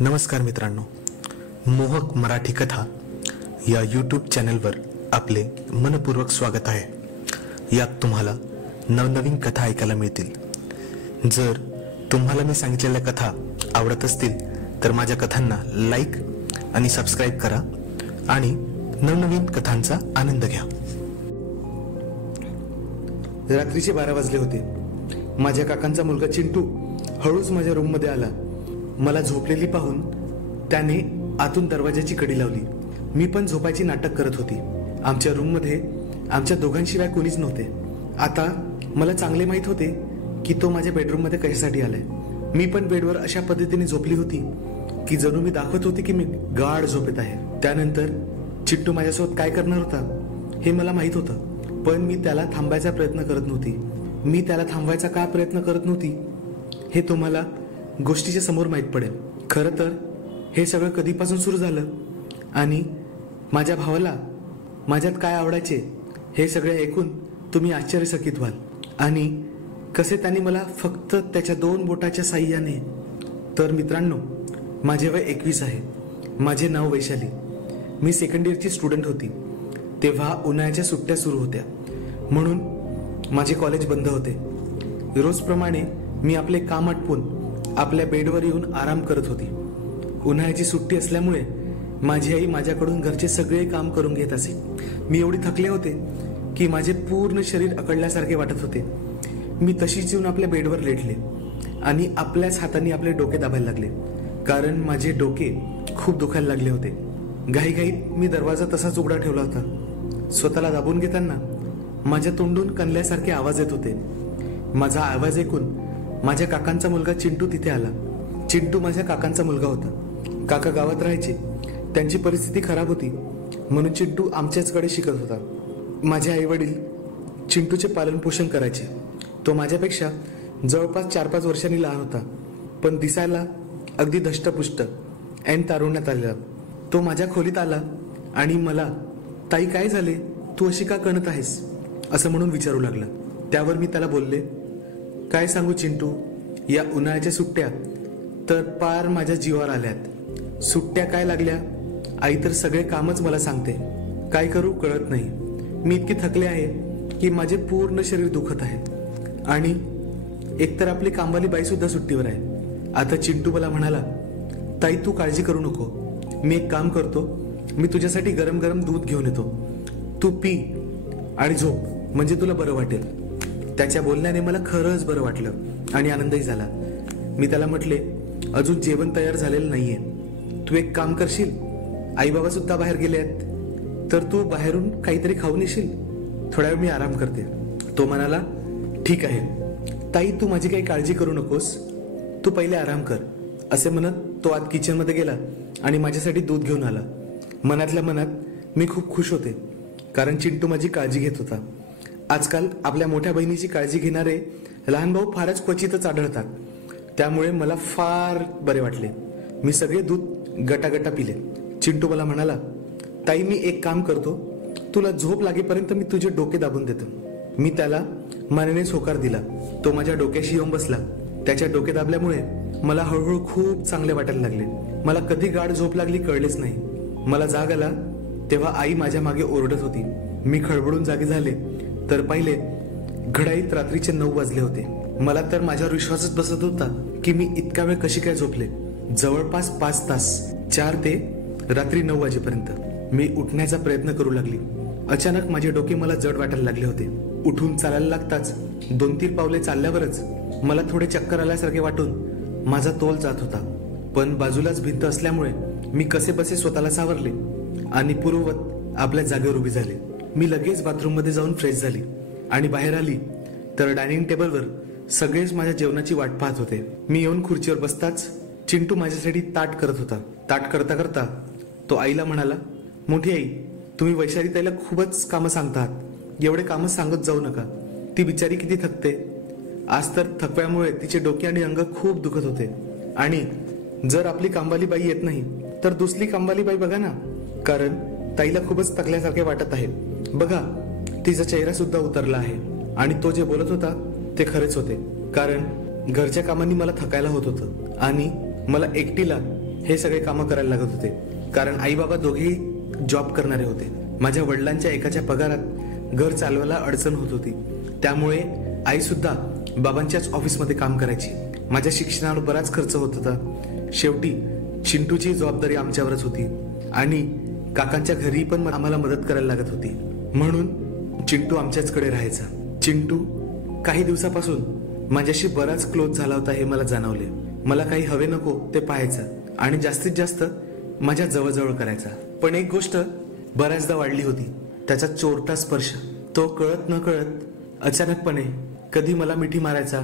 नमस्कार मित्रांनो, मोहक मराठी कथा या यूट्यूब चॅनलवर आपले मनपूर्वक स्वागत आहे। यात तुम्हाला नवनवीन कथा ऐकायला मिळतील। जर तुम्हाला मी सांगितलेल्या कथा आवडत असतील तर माझ्या कथांना लाईक आणि सबस्क्राईब करा आणि नवनवीन कथांचा आनंद घ्या। रात्रीचे 12 वाजले होते। माझ्या काकांचा मुलगा चिंटू हळूच माझ्या रूममध्ये आला। मला झोपलेली पाहून त्याने आतून दरवाजाची कडी लावली। मी पण झोपायची नाटक करत होती। आमच्या रूममध्ये आमच्या दोघांशिवाय कोणीच नव्हते। आता मला चांगले माहित होते की तो माझ्या बेडरूममध्ये कशासाठी आलाय। मी पण बेडवर अशा पद्धतीने झोपली होती की जणू मी दाखवत होती की मी गाढ झोपेत आहे। त्यानंतर चिंटू माझ्यासोबत काय करणार होता हे मला माहित होतं, पण मी त्याला थांबायचा प्रयत्न करत नव्हती। मी त्याला थांबवायचा का प्रयत्न करत नव्हती हे तुम्हाला गोष्टीच्या समोर माहीत पडेल। खरं तर हे सगळं कधीपासून सुरू झालं आणि माझ्या भावाला माझ्यात काय आवडायचे हे सगळे ऐकून तुम्ही आश्चर्यचकित व्हाल। आणि कसे त्यांनी मला फक्त त्याच्या 2 बोटाच्या साह्याने। तर मित्रांनो, माझे वय 21 आहे। माझे नाव वैशाली। मी सेकंड इयरची स्टुडंट होती। तेव्हा उन्हाळ्याच्या सुट्ट्या सुरू होत्या, म्हणून माझे कॉलेज बंद होते। रोजप्रमाणे मी आपले काम आटपून आपल्या बेडवर येऊन आराम करत होती। उन्हाळ्याची सुट्टी असल्यामुळे माझी आई माझ्याकडून घरचे सगळे काम करून घेत असे। मी एवढी थकले होते की माझे पूर्ण शरीर अकडल्यासारखे वाटत होते। मी तशीच येऊन आपल्या बेडवर लेटले आणि आपल्याच हाताने आपले डोके दाबायला लागले, कारण माझे डोके खूप दुखायला लागले होते। घाईघाईत मी दरवाजा तसाच उघडा ठेवला होता। स्वतःला दाबून घेताना माझ्या तोंडून कणल्यासारखे आवाज येत होते। माझा आवाज ऐकून माझ्या काकांचा मुलगा चिंटू तिथे आला। चिंटू माझ्या काकांचा मुलगा होता। काका गावात राहायचे। त्यांची परिस्थिती खराब होती, म्हणून चिंटू आमच्याचकडे शिकत होता। माझे आई वडील चिंटूचे पालन पोषण करायचे। तो माझ्यापेक्षा जवळपास 4-5 वर्षांनी लहान होता, पण दिसायला अगदी धष्टपुष्ट ऐन तारुण्यात आलेला। तो माझ्या खोलीत आला आणि मला, ताई काय झाले, तू अशी का कणत आहेस असं म्हणून विचारू लागला। त्यावर मी त्याला बोलले, काय सांगू चिंटू, या उन्हाळ्याच्या सुट्ट्या तर पार माझ्या जीवावर आल्यात। सुट्ट्या काय लागल्या, आई तर सगळे कामच मला सांगते। काय करू कळत नाही। मी इतकी थकले आहे की माझे पूर्ण शरीर दुखत आहे आणि एकतर आपली कामवाली बाई सुद्धा सुट्टीवर आहे। आता चिंटू मला म्हणाला, ताई तू काळजी करू नको, मी एक काम करतो, मी तुझ्यासाठी गरम गरम दूध घेऊन येतो, तू पी आणि झोप, म्हणजे तुला बरं वाटेल। त्याच्या बोलण्याने मला खरंच बरं वाटलं आणि आनंदही झाला। मी त्याला म्हटले, अजून जेवण तयार झालेलं नाहीये, तू एक काम करशील, आई बाबा सुद्धा बाहेर गेले आहेत, तर तू बाहेरून काहीतरी खाऊन येशील, थोड्या वेळ मी आराम करते। तो म्हणाला, ठीक आहे ताई, तू माझी काही काळजी करू नकोस, तू पहिले आराम कर, असे म्हणत तो आत किचनमध्ये गेला आणि माझ्यासाठी दूध घेऊन आला। मनातल्या मनात मी खूप खुश होते, कारण चिंटू माझी काळजी घेत होता। आजकाल आपल्या मोठ्या बहिणीची काळजी घेणारे लहान भाऊ फारच क्वचितच आढळतात, त्यामुळे मला फार बरे वाटले। मी सगळे दूध गटागटा पिले। चिंटू मला म्हणाला, ताई मी एक काम करतो, तुला झोप लागेपर्यंत मी तुझे डोके दाबून देतो। मी त्याला मानेनेच होकार दिला। तो माझ्या डोक्याशी येऊन बसला। त्याच्या डोके दाबल्यामुळे मला हळूहळू खूप चांगले वाटायला लागले। मला कधी गाढ झोप लागली कळलेच नाही। मला जाग आला तेव्हा आई माझ्या मागे ओरडत होती। मी खळबळून जागे झाले तर पाहिले, घड्याळीत रात्रीचे 9 वाजले होते। मला तर माझ्यावर विश्वासच बसत होता की मी इतका वेळ कशी काय झोपले। जवळपास 5 तास, 4 ते रात्री 9 वाजेपर्यंत मी उठण्याचा प्रयत्न करू लागली। अचानक माझे डोके मला जड वाटायला लागले होते। उठून चालायला लागताच 2-3 पावले चालल्यावरच मला थोडे चक्कर आल्यासारखे वाटून माझा तोल जात होता, पण बाजूलाच भिंत असल्यामुळे मी कसे बसे स्वतःला सावरले आणि पूर्ववत आपल्या जागेवर उभी झाले। मी लगेच बाथरूममध्ये जाऊन फ्रेश झाली आणि बाहेर आली तर डायनिंग टेबलवर सगळेच माझ्या जेवणाची वाट पाहत होते। मी येऊन खुर्चीवर बसताच चिंटू माझ्यासाठी ताट करत होता। ताट करता करता तो आईला म्हणाला, मोठी आई, तुम्ही वैशाली ताईला खूपच कामं सांगतात, एवढे कामं सांगत जाऊ नका, ती बिचारी किती थकते। आज तर थकव्यामुळे तिचे डोके आणि अंग खूप दुखत होते आणि जर आपली कामवाली बाई येत नाही तर दुसरी कामवाली बाई बघा ना, कारण ताईला खूपच थकल्यासारखे वाटत आहे। बघा, तिचा चेहरा सुद्धा उतरला आहे आणि तो जे बोलत होता ते खरेच होते, कारण घरच्या कामांनी मला थकायला होत होतं आणि मला एकटीला हे सगळे कामं करायला लागत होते, कारण आई बाबा दोघेही जॉब करणारे होते. माझ्या वडिलांच्या एकाच्या पगारात घर चालवायला अडचण होत होती, त्यामुळे आई सुद्धा बाबांच्याच ऑफिसमध्ये काम करायची. माझ्या शिक्षणावर बराच खर्च होत होता. शेवटी चिंटूची जबाबदारी आमच्यावरच होती आणि काकांच्या घरी पण आम्हाला मदत करायला लागत होती. म्हणून चिंटू आमच्याचकडे राहायचा. चिंटू काही दिवसापासून माझ्याशी बराच क्लोज झाला होता हे मला जाणवले. मला काही हवे नको ते पाहायचा आणि जास्तीत जास्त माझ्या जवळजवळ करायचा. पण एक गोष्ट बऱ्याचदा वाढली होती, त्याचा चोरटा स्पर्श. तो कळत न कळत अचानकपणे कधी मला मिठी मारायचा,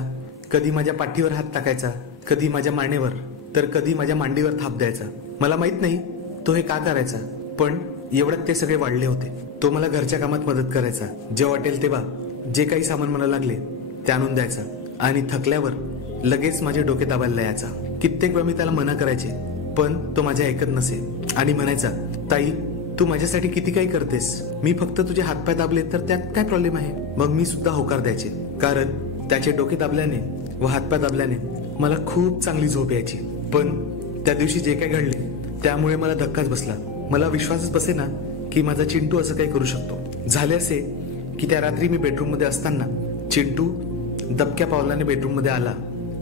कधी माझ्या पाठीवर हात टाकायचा, कधी माझ्या मानेवर, तर कधी माझ्या मांडीवर थाप द्यायचा. मला माहित नाही तो हे का करायचा, पण एवढ्यात ते सगळे वाढले होते. तो मला घरच्या कामात मदत करायचा. जे वाटेल तेव्हा जे काही सामान मला लागले ते आणून द्यायचा आणि थकल्यावर लगेच माझे डोके दाबायला यायचा. कित्येक वेळा मी त्याला मना करायचे, पण तो माझ्या ऐकत नसे आणि म्हणायचा, ताई तू माझ्यासाठी किती काही करतेस, मी फक्त तुझे हातपाय दाबले तर त्यात काय प्रॉब्लेम आहे. मग मी सुद्धा होकार द्यायचे, कारण त्याचे डोके दाबल्याने व हातपाय दाबल्याने मला खूप चांगली झोप यायची. पण त्या दिवशी जे काय घडले त्यामुळे मला धक्काच बसला. मला विश्वासच बसेना की माझा चिंटू असं काही करू शकतो. झाले असे की त्या रात्री मी बेडरूम मध्ये असताना चिंटू दबक्या पावलाने बेडरूम मध्ये आला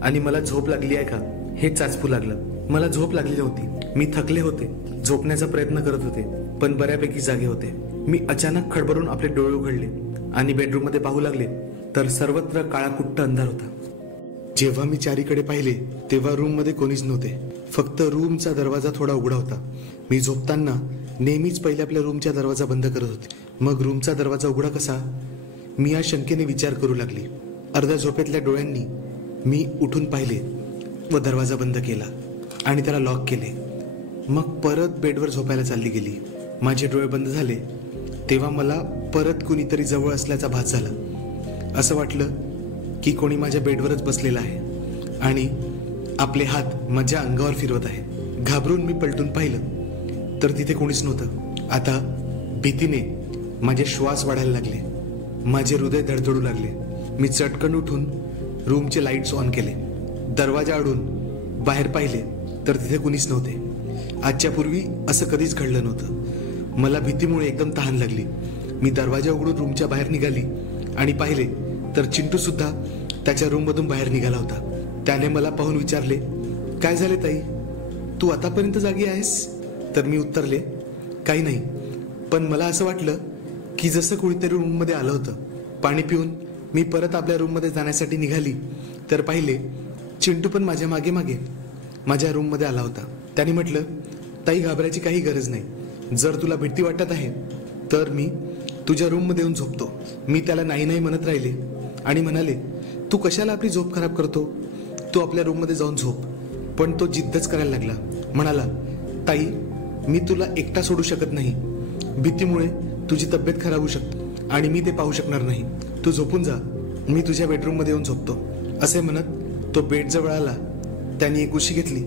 आणि मला झोप लागली आहे का हे चाचपू लागलं. मला झोप लागली नव्हती. मी थकले होते, झोपण्याचा प्रयत्न करत होते, पण बऱ्यापैकी जागे होते. मी अचानक खडबरून आपले डोळे उघडले आणि बेडरूम मध्ये पाहू लागले तर सर्वत्र काळाकुट्ट अंधार होता. जेव्हा मी चारीकडे पाहिले तेव्हा रूम मध्ये कोणीच नव्हते. फक्त रूमचा दरवाजा थोडा उघडा होता. मी झोपताना नेहमीच पहिले आपल्या रूमचा दरवाजा बंद करत होते. मग रूमचा दरवाजा उघडा कसा, मी या शंकेने विचार करू लागली. अर्ध्या झोपेतल्या डोळ्यांनी मी उठून पाहिले व दरवाजा बंद केला आणि त्याला लॉक केले. मग परत बेडवर झोपायला चालली गेली. माझे डोळे बंद झाले तेव्हा मला परत कुणीतरी जवळ असल्याचा भास झाला. असं वाटलं की कोणी माझ्या बेडवरच बसलेला आहे आणि आपले हात माझ्या अंगावर फिरवत आहे. घाबरून मी पलटून पाहिलं तर तिथे कोणीच नव्हतं. आता भीतीने माझे श्वास वाढायला लागले, माझे हृदय धडधडू लागले. मी चटकन उठून रूमचे लाईट्स ऑन केले. दरवाजा आडून बाहेर पाहिले तर तिथे कुणीच नव्हते. आजच्या पूर्वी असं कधीच घडलं नव्हतं. मला भीतीमुळे एकदम तहान लागली. मी दरवाजा उघडून रूमच्या बाहेर निघाली आणि पाहिले तर चिंटू सुद्धा त्याच्या रूममधून बाहेर निघाला होता. त्याने मला पाहून विचारले, काय झाले ताई, तू आतापर्यंत जागी आहेस? तर मी उत्तरले, काही नाही, पण मला असं वाटलं की जसं कुणीतरी रूममध्ये आलं होतं. पाणी पिऊन मी परत आपल्या रूममध्ये जाण्यासाठी निघाली तर पाहिले चिंटू पण माझ्या मागे मागे माझ्या रूममध्ये आला होता. त्याने म्हटलं, ताई घाबरायची काही गरज नाही, जर तुला भीती वाटत आहे तर मी तुझ्या रूममध्ये येऊन झोपतो. मी त्याला नाही नाही म्हणत राहिले आणि म्हणाले, तू कशाला आपली झोप खराब करतो, तू आपल्या रूममध्ये जाऊन झोप. पण तो जिद्दच करायला लागला. म्हणाला, ताई मी तुला एकटा सोडू शकत नाही, भीतीमुळे तुझी तब्येत खराब होऊ शकते आणि मी ते पाहू शकणार नाही. तू झोपून जा, मी तुझ्या बेडरूममध्ये येऊन झोपतो. असे म्हणत तो बेडजवळ आला. त्याने एक उशी घेतली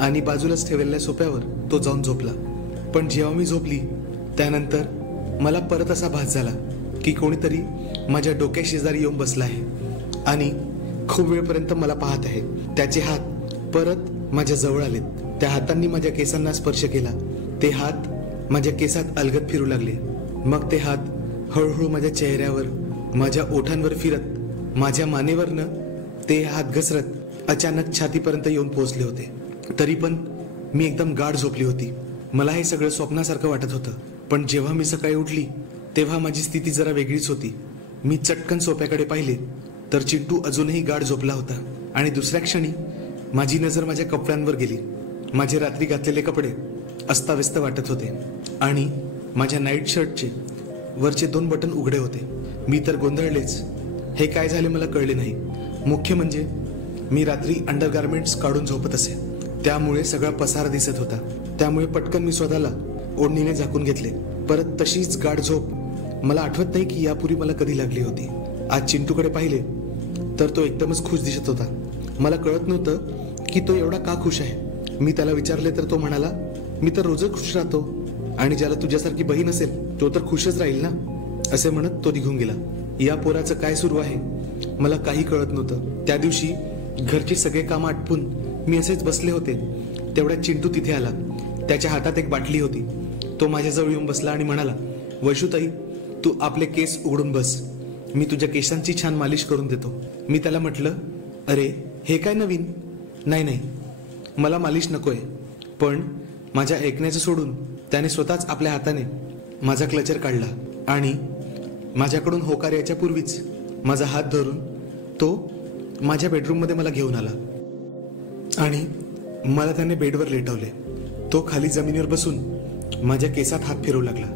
आणि बाजूलाच ठेवलेल्या सोफ्यावर तो जाऊन झोपला. पण जेव्हा मी झोपली त्यानंतर मला परत असा भास झाला की कोणीतरी माझ्या डोक्या शेजारी येऊन बसला आहे आणि खूप वेळपर्यंत मला पाहत आहे. त्याचे हात परत माझ्या जवळ आलेत. त्या हातांनी माझ्या केसांना स्पर्श केला. ते हात माझ्या केसात अलगद फिरू लागले. मग ते हात हळूहळू माझ्या चेहऱ्यावर, माझ्या ओठांवर फिरत माझ्या मानेवरनं ते हात घसरत अचानक छातीपर्यंत येऊन पोहोचले होते. तरी पण मी एकदम गाढ झोपली होती. मला हे सगळं स्वप्नासारखं वाटत होतं. पण जेव्हा मी सकाळी उठली तेव्हा माझी स्थिती जरा वेगळीच होती. मी चटकन सोफ्याकडे पाहिले तर चिंटू अजूनही गाढ झोपला होता आणि दुसऱ्या क्षणी माझी नजर माझ्या कपड्यांवर गेली. माझे रात्री घातलेले कपडे अस्ताव्यस्त वाटत होते आणि माझ्या नाईट शर्टचे वरचे 2 बटन उघडे होते. मी तर गोंधळलेच. हे काय झाले मला कळले नाही. मुख्य म्हणजे मी रात्री अंडरगार्मेंट्स काढून झोपत असे, त्यामुळे सगळा पसारा दिसत होता. त्यामुळे पटकन मी स्वतःला ओढणीने झाकून घेतले. परत तशीच गाढ झोप. मला आठवत नाही की यापूर्वी मला कधी लागली होती. आज चिंटूकडे पाहिले तर तो एकदमच खुश दिसत होता. मला कळत नव्हतं की तो एवढा का खुश आहे. मी त्याला विचारले तर तो म्हणाला, मी तर रोजच खुश राहतो आणि ज्याला तुझ्यासारखी बहीण असेल तो तर खुशच राहील ना. असे म्हणत तो निघून गेला. या पोराचं काय सुरू आहे मला काही कळत नव्हतं. त्या दिवशी घरची सगळे कामं आटपून मी असेच बसले होते तेवढ्यात चिंटू तिथे आला. त्याच्या हातात एक बाटली होती. तो माझ्याजवळ येऊन बसला आणि म्हणाला, वैशूताई, तू आपले केस उघडून बस, मी तुझ्या केसांची छान मालिश करून देतो. मी त्याला म्हटलं, अरे हे काय नवीन? नाही नाही, मला मालिश नकोय. पण माझ्या ऐकण्याचं सोडून त्याने स्वतःच आपल्या हाताने माझा क्लचर काढला आणि माझ्याकडून होकार याच्या पूर्वीच माझा हात धरून तो माझ्या बेडरूममध्ये मला घेऊन आला आणि मला त्याने बेडवर लेटवले. तो खाली जमिनीवर बसून माझ्या केसात हात फिरवू लागला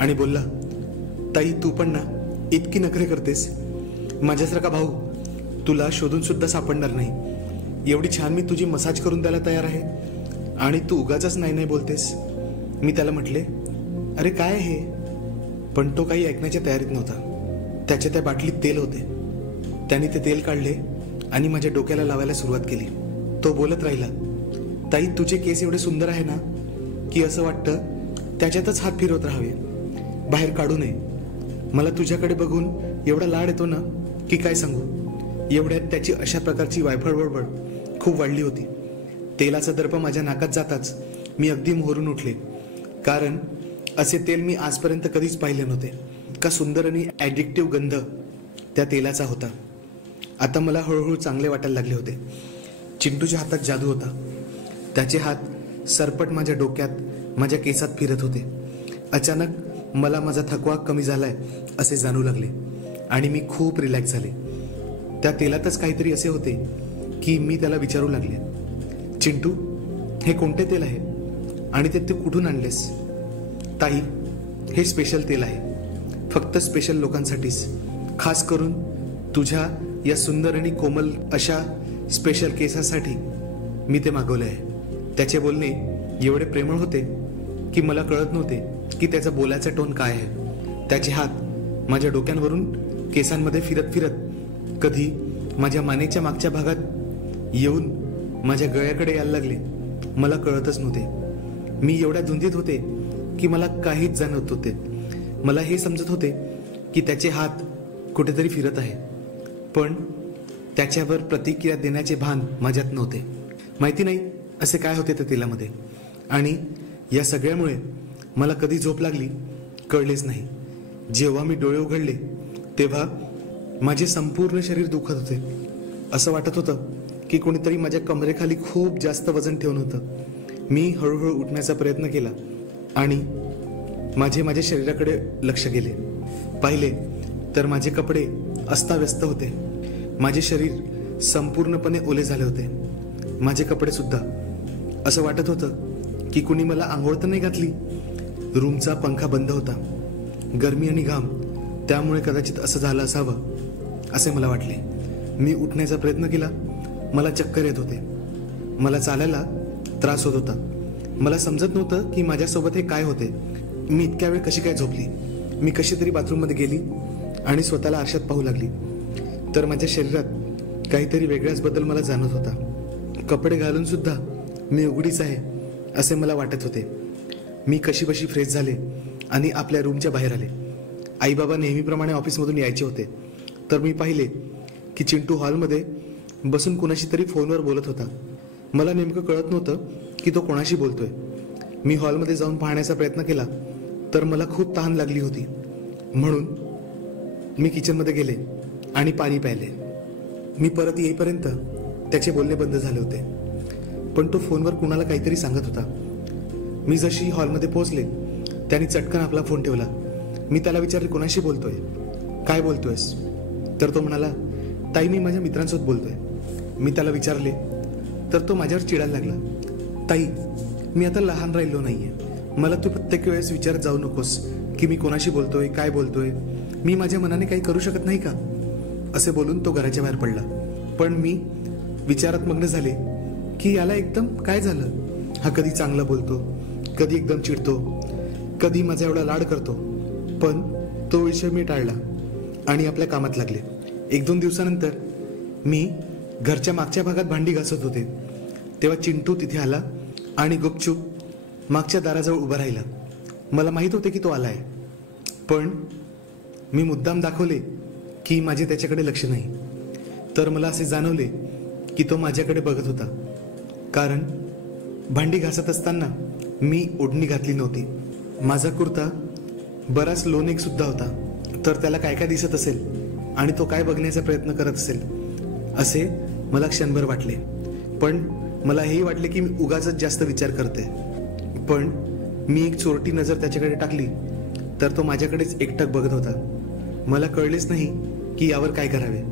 आणि बोलला, ताई तू पण ना इतकी नखरे करतेस, माझ्यासारखा भाऊ तुला शोधून सुद्धा सापडणार नाही. एवढी छान मी तुझी मसाज करून द्यायला तयार आहे आणि तू उगाचच नाही नाही बोलतेस. मी त्याला म्हटले, अरे काय हे? पण तो काही ऐकण्याच्या तयारीत नव्हता. त्याच्या त्या बाटलीत तेल होते. त्याने ते तेल काढले आणि माझ्या डोक्याला लावायला सुरुवात केली. तो बोलत राहिला, ताई तुझे केस एवढे सुंदर आहे ना की असं वाटतं त्याच्यातच हात फिरवत राहावे, बाहेर काढू नये. मला तुझ्याकडे बघून एवढा लाड येतो ना की काय सांगू. एवढ्यात त्याची अशा प्रकारची वायफळ बडबड खूप वाढली होती. तेलाचा दर्प माझ्या नाकात जाताच मी अगदी मोहरून उठले, कारण असे तेल मी आजपर्यंत कधीच पाहिले नव्हते. इतका सुंदर आणि ॲडिक्टिव्ह गंध त्या तेलाचा होता. आता मला हळूहळू चांगले वाटायला लागले होते. चिंटूच्या हातात जादू होता. त्याचे हात सरपट माझ्या डोक्यात, माझ्या केसात फिरत होते. अचानक मला माझा थकवा कमी झालाय असे जाणू लागले आणि मी खूप रिलॅक्स झाले. त्या तेलातच काहीतरी असे होते की मी त्याला विचारू लागले, चिंटू हे कोणते तेल आहे आणि ते तू कुठून आणलेस? ताई हे स्पेशल तेल आहे, फक्त स्पेशल लोकांसाठीच, खास करून तुझ्या या सुंदर आणि कोमल अशा स्पेशल केसासाठी मी ते मागवले आहे. त्याचे बोलणे एवढे प्रेमळ होते की मला कळत नव्हते की त्याचा बोलायचा टोन काय आहे. त्याचे हात माझ्या डोक्यांवरून केसांमध्ये फिरत फिरत कधी माझ्या मानेच्या मागच्या भागात येऊन माझ्या गळ्याकडे यायला लागले. मला कळतच नव्हते. मी एवढ्या धुंदीत होते की मला काहीच जाणवत होते. मला हे समजत होते की त्याचे हात कुठेतरी फिरत आहे, पण त्याच्यावर प्रतिक्रिया देण्याचे भान माझ्यात नव्हते. माहिती नाही असे काय होते त्या तेलामध्ये. आणि या सगळ्यामुळे मला कधी झोप लागली कळलेच नाही. जेव्हा मी डोळे उघडले तेव्हा माझे संपूर्ण शरीर दुखत होते. असं वाटत होतं की कोणीतरी माझ्या कमरेखाली खूप जास्त वजन ठेवून होतं. मी हळूहळू उठण्याचा प्रयत्न केला आणि माझ्या शरीराकडे लक्ष गेले. पाहिले तर माझे कपडे अस्ताव्यस्त होते. माझे शरीर संपूर्णपणे ओले झाले होते. माझे कपडे सुद्धा. असं वाटत होतं की कुणी मला आंघोळ तर नाही घातली. रूमचा पंखा बंद होता. गरमी आणि घाम त्यामुळे कदाचित असं झालं असावं असे मला वाटले. मी उठण्याचा प्रयत्न केला. मला चक्कर येत होते. मला चालायला त्रास होत होता. मला समजत नव्हतं की माझ्यासोबत हे काय होते. मी इतक्या वेळ कशी काय झोपली. मी कशी तरी बाथरूममध्ये गेली आणि स्वतःला आरशात पाहू लागली तर माझ्या शरीरात काहीतरी वेगळाच बदल मला जाणवत होता. कपडे घालून सुद्धा मी उघडीच आहे असे मला वाटत होते. मी कशीबशी फ्रेश झाले आणि आपल्या रूमच्या बाहेर आले. आई बाबा नेहमीप्रमाणे ऑफिसमधून यायचे होते तर मी पाहिले की चिंटू हॉलमध्ये बसून कुणाशी तरी फोनवर बोलत होता. मला नेमकं कळत नव्हतं की तो कोणाशी बोलतोय. मी हॉलमध्ये जाऊन पाहण्याचा प्रयत्न केला तर मला खूप तहान लागली होती, म्हणून मी किचनमध्ये गेले आणि पाणी प्यायले. मी परत येईपर्यंत त्याचे बोलणे बंद झाले होते, पण तो फोनवर कुणाला काहीतरी सांगत होता. मी जशी हॉलमध्ये पोहोचले त्याने चटकन आपला फोन ठेवला. मी त्याला विचारले, कोणाशी बोलतोय, काय बोलतोयस? तर तो म्हणाला, ताई मी माझ्या मित्रांसोबत बोलतोय. मी त्याला विचारले तर तो माझ्यावर चिडायला लागला. ताई मी आता लहान राहिलो नाहीये, मला तू प्रत्येक वेळेस विचारत जाऊ नकोस की मी कोणाशी बोलतोय, काय बोलतोय. मी माझ्या मनाने काही करू शकत नाही का? असे बोलून तो घराच्या बाहेर पडला. पण मी विचारात मग्न झाले की याला एकदम काय झालं. हा कधी चांगला बोलतो, कधी एकदम चिडतो, कधी माझा एवढा लाड करतो. पण तो विषय मी टाळला आणि आपल्या कामात लागले. 1-2 दिवसानंतर मी घरच्या मागच्या भागात भांडी घासत होते तेव्हा चिंटू तिथे आला आणि गुपचूप मागच्या दाराजवळ उभा राहिला. मला माहित होते की तो आलाय, पण मी मुद्दाम दाखवले की माझे त्याच्याकडे लक्ष नाही. तर मला असे जाणवले की तो माझ्याकडे बघत होता, कारण भांडी घासत असताना मी ओढणी घातली नव्हती. माझा कुर्ता बराच लोनेक सुद्धा होता. तर त्याला काय काय दिसत असेल आणि तो काय बघण्याचा प्रयत्न करत असेल असे मला क्षणभर वाटले. पण मला हेही वाटले की मी उगाचच जास्त विचार करते. पण मी एक चोरटी नजर त्याच्याकडे टाकली तर तो माझ्याकडेच एकटक बघत होता. मला कळलेच नाही की यावर काय करावे.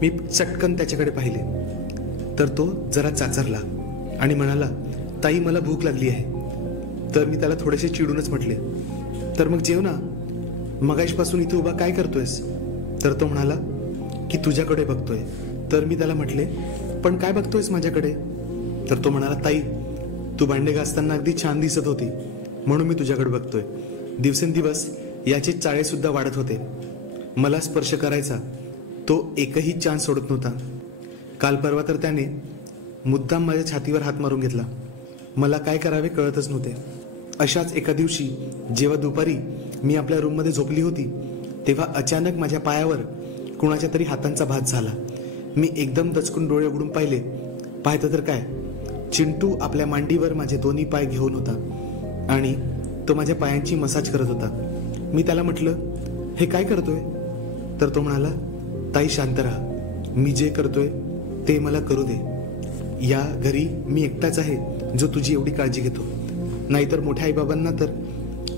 मी चटकन त्याच्याकडे पाहिले तर तो जरा चाचरला आणि म्हणाला, ताई मला भूक लागली आहे. तर मी त्याला थोडेसे चिडूनच म्हटले, तर मग जेव ना, मगाशपासून इथे उभा काय करतोयस? तर तो म्हणाला की तुझ्याकडे बघतोय. तर मी त्याला म्हटले, पण काय बघतोयस माझ्याकडे? तर तो म्हणाला, ताई तू भांडे घासताना अगदी छान दिसत होती म्हणून मी तुझ्याकडे बघतोय. दिवसेंदिवस याचे चाळे सुद्धा वाढत होते. मला स्पर्श करायचा तो एकही चान्स सोडत नव्हता. काल परवा तर त्याने मुद्दाम माझ्या छातीवर हात मारून घेतला. मला काय करावे कळतच नव्हते. अशाच एका दिवशी जेव्हा दुपारी मी आपल्या रूममध्ये झोपली होती तेव्हा अचानक माझ्या पायावर कुणाच्या तरी हातांचा भास झाला. मी एकदम दचकून डोळे उघडून पाहिलं तर काय, चिंटू आपल्या मांडीवर माझे दोन्ही पाय घेऊन होता आणि तो माझ्या पायांची मसाज करत होता. मी त्याला म्हटलं, हे काय करतोय? तर तो म्हणाला, ताई शांत राहा, मी जे करतोय ते मला करू दे. या घरी मी एकटाच आहे जो तुझी एवढी काळजी घेतो. नाहीतर मोठ्या आईबाबांना तर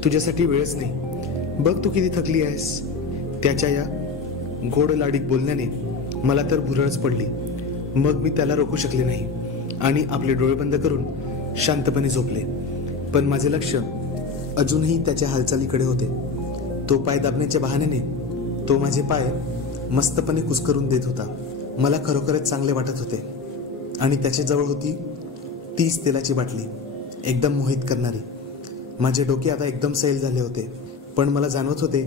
तुझ्यासाठी वेळच नाही. बघ तू किती थकली आहेस. त्याच्या या गोड लाडीक बोलण्याने मला तर भुरळच पडली. मग मी त्याला रोखू शकले नाही आणि आपले डोळे बंद करून शांतपणे झोपले. पण माझे लक्ष अजूनही त्याच्या हालचालीकडे होते. तो पाय दाबण्याच्या बहाण्याने तो माझे पाय मस्तपणे कुस्करून देत होता. मला खरोखरच चांगले वाटत होते. आणि त्याच्याजवळ होती तीच तेलाची बाटली, एकदम मोहित करणारी. माझे डोके आता एकदम सैल झाले होते. पण मला जाणवत होते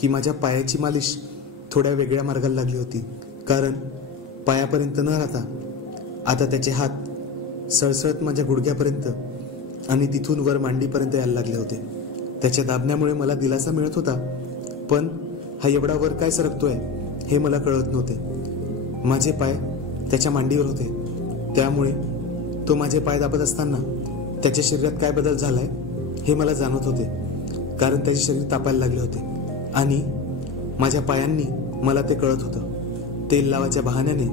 की माझ्या पायाची मालिश थोड्या वेगळ्या मार्गाला लागली होती. कारण पायापर्यंत न राहता आता त्याचे हात सळसळत माझ्या गुडघ्यापर्यंत आणि तिथून वर मांडीपर्यंत यायला लागले होते. त्याच्या दाबण्यामुळे मला दिलासा मिळत होता. पण हा एवढा वर काय सरकतोय हे मला कळत नव्हते. माझे पाय त्याच्या मांडीवर होते, त्यामुळे तो माझे पाय दाबत असताना त्याच्या शरीरात काय बदल झालाय हे मला जाणवत होते. कारण त्याचे शरीर तापायला लागले होते आणि माझ्या पायांनी मला ते कळत होतं. तेल लावायच्या बहाण्याने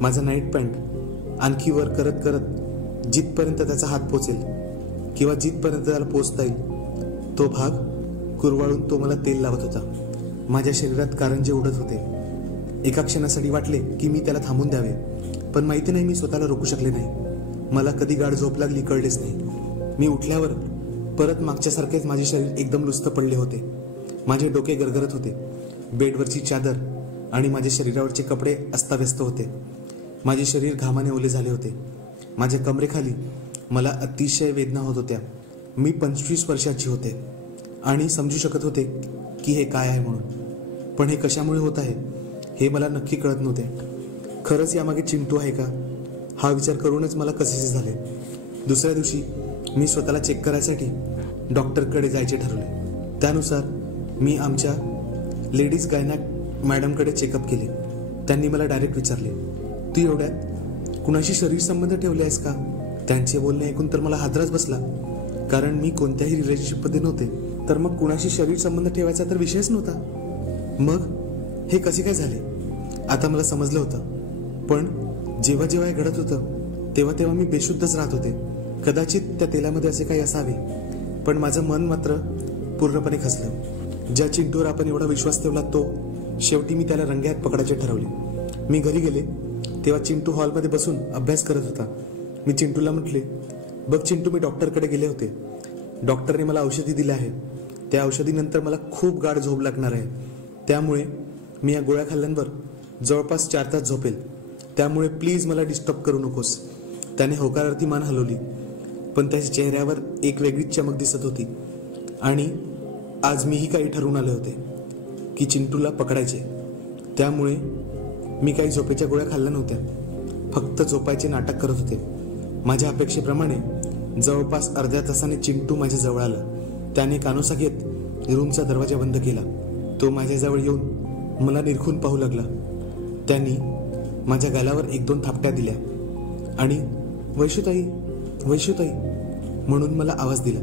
माझा नाईट पॅन्ट आणखी वर करत करत जिथपर्यंत त्याचा हात पोचेल किंवा जिथपर्यंत त्याला पोचता येईल तो भाग कुरवाळून तो मला तेल लावत होता. माझ्या शरीरात कारंजे उडत होते. एका क्षणासाठी वाटले की मी त्याला थांबून द्यावे, पण माहिती नाही मी स्वतःला रोखू शकले नाही. मला कधी गाढ झोप लागली कळलेच नाही. मी उठल्यावर परत मागच्यासारखेच माझे शरीर एकदम लुस्त पडले होते. माझे डोके गरगरत होते. बेडवरची चादर आणि माझ्या शरीरावरचे कपडे अस्ताव्यस्त होते. माझे शरीर घामाने ओले झाले होते. माझ्या कमरेखाली मला अतिशय वेदना होत होत्या. मी 25 वर्षाची होते आणि समजू शकत होते की हे काय आहे म्हणून. पण हे कशामुळे होत आहे हे मला नक्की कळत नव्हते. खरंच यामागे चिंटू आहे का हा विचार करूनच मला कसेसे झाले. दुसऱ्या दिवशी मी स्वतःला चेक करायसाठी डॉक्टरकडे जायचे ठरवले. त्यानुसार मी आमच्या लेडीज गायनॅक मॅडमकडे चेकअप केले. त्यांनी मला डायरेक्ट विचारले, तू एवढ्यात कुणाशी शरीर संबंध ठेवले आहेस का? त्यांचे बोलणे ऐकून तर मला हादराच बसला. कारण मी कोणत्याही रिलेशनशिपमध्ये नव्हते. तर मग कुणाशी शरीर संबंध ठेवायचा तर विषयच नव्हता. मग हे कसे काय झाले आता मला समजलं होतं. पण जेव्हा जेव्हा हे घडत होतं तेव्हा तेव्हा मी बेशुद्धच राहत होते. कदाचित त्या तेलामध्ये असे काही असावे. पण माझं मन मात्र पूर्णपणे खचलं. ज्या चिंटूवर आपण एवढा विश्वास ठेवला तो शेवटी मी त्याला रंग्यात पकडायचे ठरवले. मी घरी गेले तेव्हा चिंटू हॉलमध्ये बसून अभ्यास करत होता. मी चिंटूला म्हटले, बघ चिंटू, मी डॉक्टरकडे गेले होते. डॉक्टरने मला औषधी दिल्या आहे. त्या औषधीनंतर मला खूप गाढ झोप लागणार आहे. त्यामुळे मी या गोळ्या खाल्ल्यांवर जवळपास 4 तास झोपेल. त्यामुळे प्लीज मला डिस्टर्ब करू नकोस. त्याने होकारार्थी मान हलवली. पण त्याच्या चेहऱ्यावर एक वेगळीच चमक दिसत होती. आणि आज मीही काही ठरवून आले होते की चिंटूला पकडायचे. त्यामुळे मी काही झोपेच्या गोळ्या खाल्ल्या नव्हत्या. फक्त झोपायचे नाटक करत होते. माझ्या अपेक्षेप्रमाणे जवळपास अर्ध्या तासाने चिंटू माझ्या जवळ आला. त्याने कानोसा घेत रूमचा दरवाजा बंद केला. तो माझ्याजवळ येऊन मला निरखून पाहू लागला. त्यांनी माझ्या गालावर 1-2 थापट्या दिल्या आणि वैशुताई वैशूताई म्हणून मला आवाज दिला.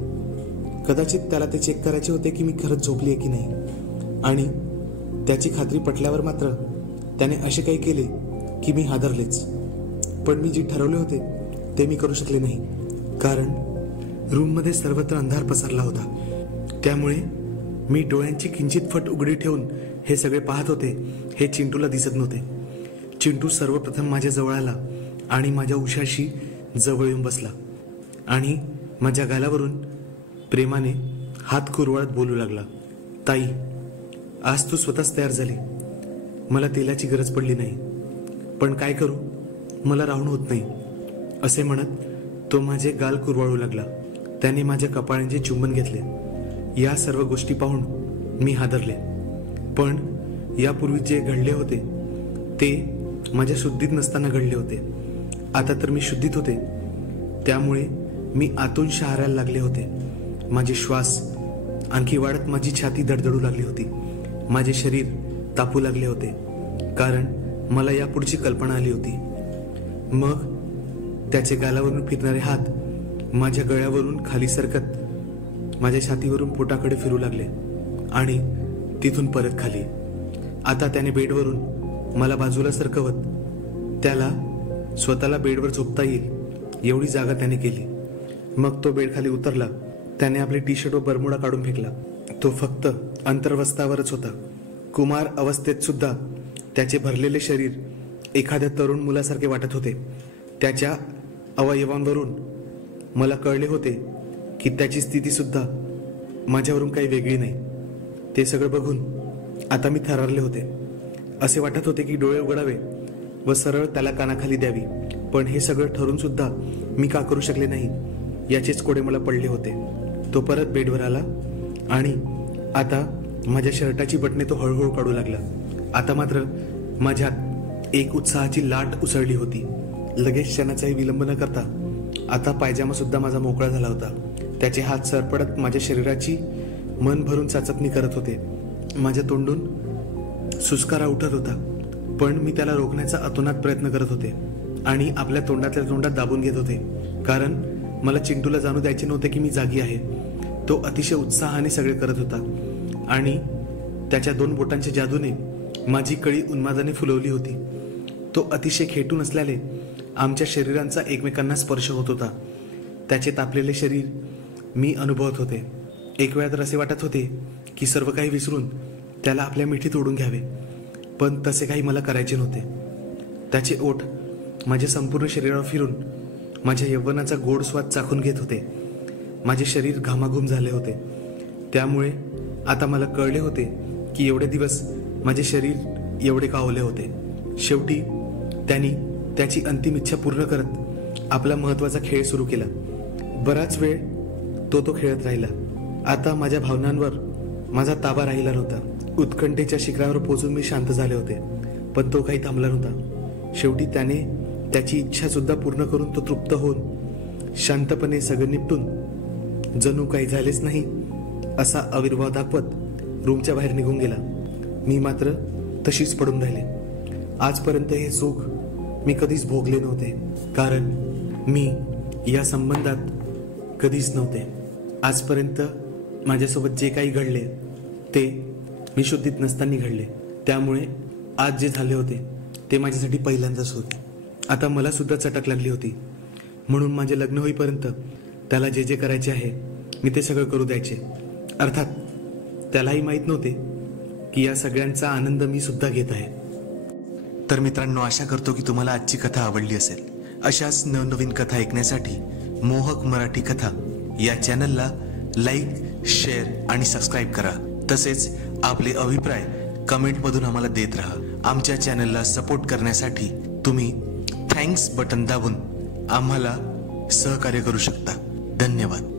कदाचित त्याला ते चेक करायचे होते की मी खरंच झोपली आहे की नाही, आणि त्याची खात्री पटल्यावर मात्र त्याने असे काही केले की मी हादरलेच. पण मी जे ठरवले होते ते मी करू शकले नाही, कारण रूममध्ये सर्वत्र अंधार पसरला होता. त्यामुळे मी डोळ्यांची किंचित फट उघडी ठेवून हे सगळे पाहत होते हे चिंटूला दिसत नव्हते. चिंटू सर्वप्रथम माझ्या जवळ आला आणि माझ्या उशाशी जवळ येऊन बसला आणि माझ्या गालावरून प्रेमाने हात कुरवाळत बोलू लागला. ताई, आज तू स्वतःच तयार झाली. मला तेलाची गरज पडली नाही, पण काय करू, मला राहून होत नाही. असे म्हणत तो माझे गाल कुरवाळू लागला. त्याने माझ्या कपाळांचे चुंबन घेतले. या सर्व गोष्टी पाहून मी हादरले. पण यापूर्वी जे घडले होते ते माझ्या शुद्धीत नसताना घडले होते. आता तर मी शुद्धीत होते, त्यामुळे मी आतून शहारायला लागले होते. माझे श्वास आणखी वाढत माझी छाती धडधडू लागली होती. माझे शरीर तापू लागले होते, कारण मला यापुढची कल्पना आली होती. मग त्याचे गालावरून फिरणारे हात माझ्या गळ्यावरून खाली सरकत माझ्या छातीवरून पोटाकडे फिरू लागले आणि तिथून परत खाली. आता त्याने बेडवरून मला बाजूला सरकवत त्याला स्वतःला बेडवर झोपता येईल एवढी जागा त्याने केली. मग तो बेड खाली उतरला. त्याने आपले टी शर्ट व बरमुडा काढून फेकला. तो फक्त अंतर्वस्थावरच होता. कुमार अवस्थेत सुद्धा त्याचे भरलेले शरीर एखाद्या तरुण मुलासारखे वाटत होते. त्याच्या अवयवांवरून मला कळले होते की त्याची स्थिती सुद्धा माझ्यावरून काही वेगळी नाही. ते सगळं बघून आता मी थरारले होते. असे वाटत होते की डोळे उघडावे व सरळ त्याला कानाखाली द्यावी, पण हे सगळं ठरून सुद्धा मी का करू शकले नाही याचेच कोडे मला पडले होते. तो परत बेडवर आला आणि आता माझ्या शर्टाची बटणे तो हळूहळू काढू लागला. आता मात्र माझ्यात एक उत्साहाची लाट उसळली होती. लगेच क्षणाचाही विलंब न करता आता पायजामा सुद्धा माझा मोकळा झाला होता. त्याचे हात सरपडत माझ्या शरीराची मन भरून चाचपणी करत होते. माझ्या तोंडून सुस्कारा उठत होता, पण मी त्याला रोखण्याचा अतोनात प्रयत्न करत होते आणि आपल्या तोंडातल्या तोंडात दाबून घेत होते, कारण मला चिंटूला जाणू द्यायचे नव्हते की मी जागी आहे. तो अतिशय उत्साहाने सगळे करत होता आणि त्याच्या 2 बोटांच्या जादूने माझी कळी उन्मादाने फुलवली होती. तो अतिशय खेटून असल्याने आमच्या शरीरांचा एकमेकांना स्पर्श होत होता. त्याचे तापलेले शरीर मी अनुभवत होते. एक वेळा तर असे वाटत होते की सर्व काही विसरून त्याला आपल्या मिठीत ओढून घ्यावे, पण तसे काही मला करायचे नव्हते. त्याचे ओठ माझ्या संपूर्ण शरीरावर फिरून माझ्या यव्वनाचा गोड स्वाद चाखून घेत होते. माझे शरीर घामाघूम झाले होते. त्यामुळे आता मला कळले होते की एवढे दिवस माझे शरीर एवढे कावले होते. शेवटी त्यांनी त्याची अंतिम इच्छा पूर्ण करत आपला महत्वाचा खेळ सुरू केला. बराच वेळ तो खेळत राहिला. आता माझ्या भावनांवर माझा ताबा राहिला नव्हता. उत्कंठेच्या शिखरावर पोहोचून मी शांत झाले होते, पण तो काही थांबला नव्हता. शेवटी त्याने त्याची इच्छा सुद्धा पूर्ण करून तो तृप्त होऊन शांतपणे सगळं निपटून जणू काही झालेच नाही असा आविर्भाव दाखवत रूमच्या बाहेर निघून गेला. मी मात्र तशीच पडून राहिले. आजपर्यंत हे सुख मी कधीच भोगले नव्हते, कारण मी या संबंधात कधीच नव्हते. आजपर्यंत माझ्यासोबत जे काही घडले ते मी शुद्धीत नसताना घडले. त्यामुळे आज जे झाले होते ते माझ्यासाठी पहिल्यांदाच होते. आता मला सुद्धा चटक लागली होती, म्हणून माझे लग्न होईपर्यंत त्याला जे जे करायचे आहे मी ते सगळं करू द्यायचे. अर्थात त्यालाही माहीत नव्हते की या सगळ्यांचा आनंद मी सुद्धा घेत आहे. तर मित्रांनो, आशा करतो की तुम्हाला आजची कथा आवडली असेल. अशाच नवनवीन कथा ऐकण्यासाठी मोहक मराठी कथा या चॅनलला लाईक, शेअर आणि सबस्क्राईब करा. तसेच आपले अभिप्राय कमेंटमधून आम्हाला देत राहा. आमच्या चॅनलला सपोर्ट करण्यासाठी तुम्ही थँक्स बटन दाबून आम्हाला सहकार्य करू शकता. धन्यवाद.